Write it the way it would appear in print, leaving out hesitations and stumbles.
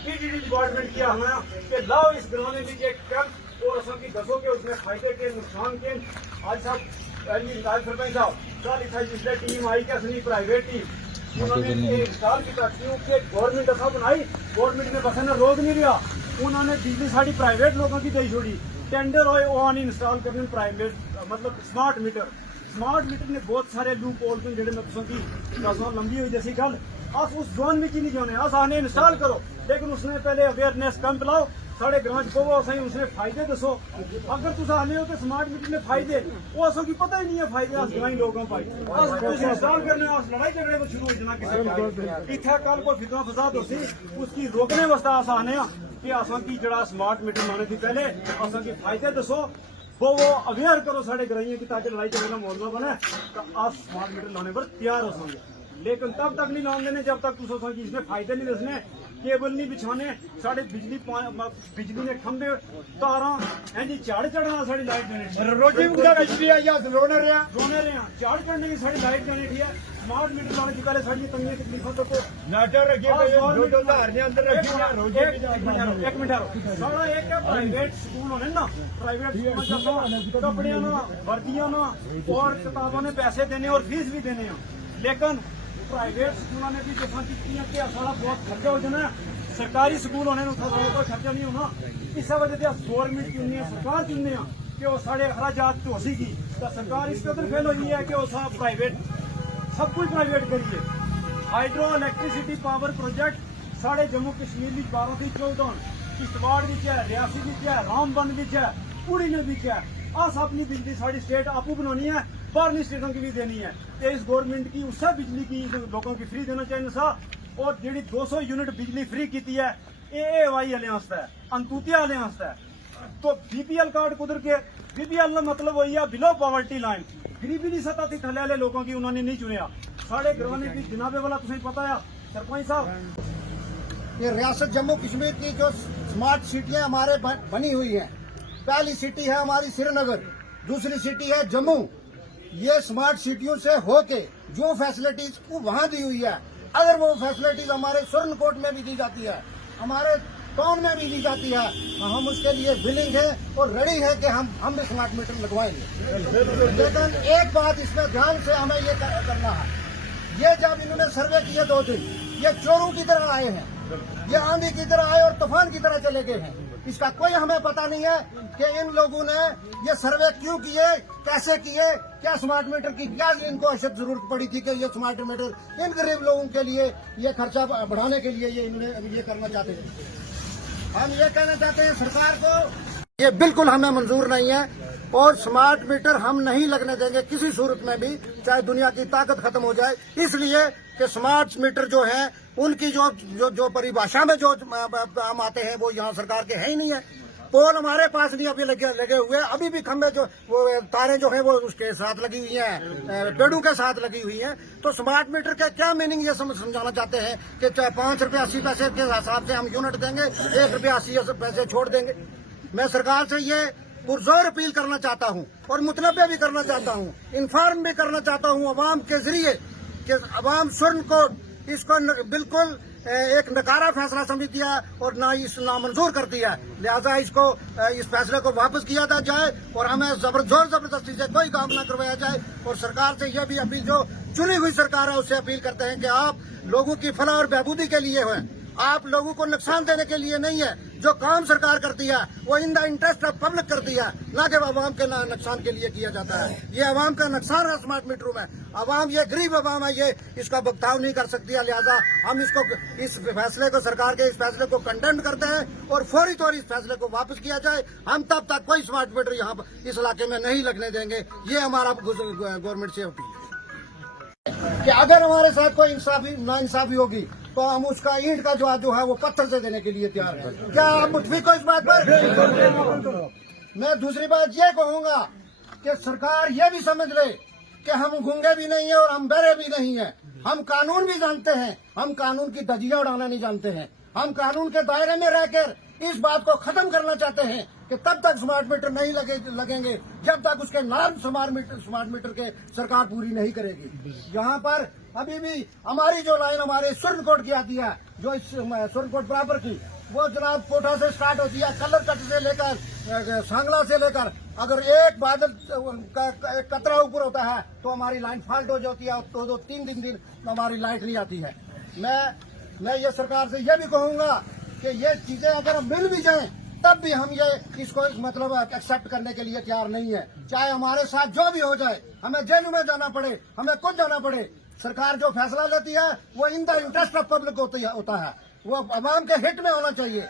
PDD department किया हमें कि लाओ इस गाँव में भी एक कैंप और असम की दसों के उसमें फायदे के नुकसान के आज साहब सरपंच साहब कल इतना जिसने टीम आई क्या सुनी प्राइवेट टीम उन्होंने इंस्टॉल किया क्योंकि गवर्नमेंट असा बनाई गवर्नमेंट ने बस ना रोक नहीं रहा उन्होंने बिजली साड़ी प्राइवेट लोगों की दई छोड़ी टेंडर होए वो इंस्टॉल करने प्राइवेट मतलब स्मार्ट मीटर ने बहुत सारे लूप होल थे जेडे मैं की दसों लंबी हुई जैसी गल अस उस जोन में की नहीं जाने अस आने इंस्टॉल करो लेकिन उसने पहले अवेयरनेस कैंप लाओ साढ़े ग्रां को वो सही उसने फायदे दसो अगर तुम आने हो तो स्मार्ट मीटर ने फायदे वो असों की पता ही नहीं है फायदे अस ग्रामीण लोगों को इंस्टॉल करने लड़ाई झगड़े को शुरू हो जाना किसी इतना कल को फितना फसाद हो सी उसकी रोकने वास्ते अस आने कि असों की जरा स्मार्ट मीटर लाने थी पहले असों की फायदे दसो वो अवेयर करो साढ़े ग्राइयों की ताकि लड़ाई झगड़े का माहौल न बने तो अस स्मार्ट मीटर लाने पर तैयार हो सकेंगे लेकिन तब तक नहीं लाने देने जब तक तुम इसमें फायदे नहीं दसने केबल नहीं बिछाने साढ़े बिजली ने खंबे तारा जी झाड़ चढ़ना साड़ी लाइट देने रोटी रोने रहे झाड़ चढ़ने की साड़ी लाइट देने की है स्मार्ट मीटर लाने की पहले साड़ी तंगी तकलीफों तो एक मिनट सारा एक प्राइवेट स्कूल होने ना प्राइवेट स्कूल कपड़िया ना वर्दियां ना और किताबों ने पैसे देने और फीस भी देने लेकिन प्राइवेट स्कूलों ने भी जैसा कि सारा बहुत खर्चा हो जाना सरकारी स्कूल होने कोई खर्चा नहीं होना इस वजह से गवर्नमेंट चुनने सरकार चुनने कि वो साढ़े अखराजात तो होगी तो सरकार इस कदर फेल हुई है कि वो सब प्राइवेट सब कुछ प्राइवेट करिए हाइड्रो इलैक्ट्रिसिटी पावर प्रोजेक्ट साढ़े जम्मू कश्मीर की 12 की 14 किश्तवाड़ भी है रियासी भी है रामबन भी है पुरी में भी है अस अपनी बिजली साड़ी स्टेट आपू बनानी है बाहरली स्टेटों की भी देनी है तो इस गवर्नमेंट की उससे बिजली की लोगों की फ्री देना चाहिए सा और जी 200 यूनिट बिजली फ्री की है AAY वाले अंतुतिया वाले तो BPL कार्ड कुदर के BPL का मतलब वही है बिलो पॉवर्टी लाइन गरीबी की सतह थी थले वाले लोगों की उन्होंने नहीं चुनिया साढ़े ग्रामीण की जनाबे वाला तुम्हें पता है सरपंच साहब ये रियासत जम्मू कश्मीर की जो स्मार्ट सिटियां हमारे बनी हुई हैं पहली सिटी है हमारी श्रीनगर दूसरी सिटी है जम्मू ये स्मार्ट सिटियों से होके जो फैसिलिटीज को वहां दी हुई है अगर वो फैसिलिटीज हमारे सुरनकोट में भी दी जाती है हमारे टाउन में भी दी जाती है तो हम उसके लिए विलिंग है और रेडी है कि हम भी स्मार्ट मीटर लगवाएंगे लेकिन एक बात इसमें ध्यान से हमें ये करना है ये जब इन्होंने सर्वे किए 2 दिन ये चोरों की तरह आए हैं ये आंधी की तरह आए और तूफान की तरह चले गए हैं इसका कोई हमें पता नहीं है कि इन लोगों ने ये सर्वे क्यों किए कैसे किए क्या स्मार्ट मीटर की क्या इनको अशद जरूरत पड़ी थी कि ये स्मार्ट मीटर इन गरीब लोगों के लिए ये खर्चा बढ़ाने के लिए ये इन्होंने ये करना चाहते हैं हम ये कहना चाहते हैं सरकार को ये बिल्कुल हमें मंजूर नहीं है और स्मार्ट मीटर हम नहीं लगने देंगे किसी सूरत में भी चाहे दुनिया की ताकत खत्म हो जाए इसलिए कि स्मार्ट मीटर जो है उनकी जो परिभाषा में जो हम आते हैं वो यहाँ सरकार के है ही नहीं है पोल हमारे पास नहीं अभी लगे हुए अभी भी खंबे जो वो तारें जो है वो उसके साथ लगी हुई हैं पेड़ों के साथ लगी हुई हैं तो स्मार्ट मीटर का क्या मीनिंग ये समझाना चाहते हैं कि 5 रुपये 80 पैसे के हिसाब से हम यूनिट देंगे 1 रुपया 80 पैसे छोड़ देंगे मैं सरकार से ये पुरजोर अपील करना चाहता हूँ और मुतलबे भी करना चाहता हूँ इन्फॉर्म भी करना चाहता हूँ अवाम के जरिए कि अवाम सुरनकोट इसको बिल्कुल एक नकारा फैसला समझ दिया और नामंजूर कर दिया लिहाजा इसको इस फैसले को वापस किया जाए और हमें जबरदस्ती से कोई काम न करवाया जाए और सरकार से यह भी अपील जो चुनी हुई सरकार है उससे अपील करते हैं कि आप लोगों की फलाह और बहबूदी के लिए हैं आप लोगों को नुकसान देने के लिए नहीं है जो काम सरकार करती है वो in the interest of public करती है ना कि आवाम के नुकसान के लिए किया जाता है ये आवाम का नुकसान है स्मार्ट मीटरों में आवाम ये गरीब आवाम है ये इसका भुगतान नहीं कर सकती है लिहाजा हम इस फैसले को सरकार के इस फैसले को कंडेम करते हैं और फौरी तौर इस फैसले को वापस किया जाए हम तब तक कोई स्मार्ट मीटर यहाँ इस इलाके में नहीं लगने देंगे ये हमारा गवर्नमेंट से अपील कि अगर हमारे साथ कोई नाइंसाफी होगी तो हम उसका ईंट का जो है वो पत्थर से देने के लिए तैयार है क्या आप मुतफिक हो इस बात पर मैं दूसरी बात ये कहूंगा कि सरकार ये भी समझ ले कि हम गूंगे भी नहीं है और हम बहरे भी नहीं है हम कानून भी जानते हैं हम कानून की धज्जियां उड़ाना नहीं जानते हैं हम कानून के दायरे में रहकर इस बात को खत्म करना चाहते हैं कि तब तक स्मार्ट मीटर नहीं लगेंगे जब तक उसके नाम स्मार्ट मीटर के सरकार पूरी नहीं करेगी। यहाँ पर अभी भी हमारी जो लाइन हमारे सुरनकोट की आती है, जो इस सुरनकोट बराबर की, वो जनाब कोटा से स्टार्ट होती है, कलर कट से लेकर सांगला से लेकर, अगर एक बादल का एक कतरा ऊपर होता है तो हमारी लाइन फॉल्ट हो जाती है, तो 2-3 दिन हमारी लाइट नहीं आती है। मैं ये सरकार से ये भी कहूंगा कि ये चीजें अगर मिल भी जाएं तब भी हम ये इसको मतलब एक्सेप्ट करने के लिए तैयार नहीं है। चाहे हमारे साथ जो भी हो जाए, हमें जेल में जाना पड़े, हमें खुद जाना पड़े, सरकार जो फैसला लेती है वो in the interest of public होता है, वो अवाम के हित में होना चाहिए।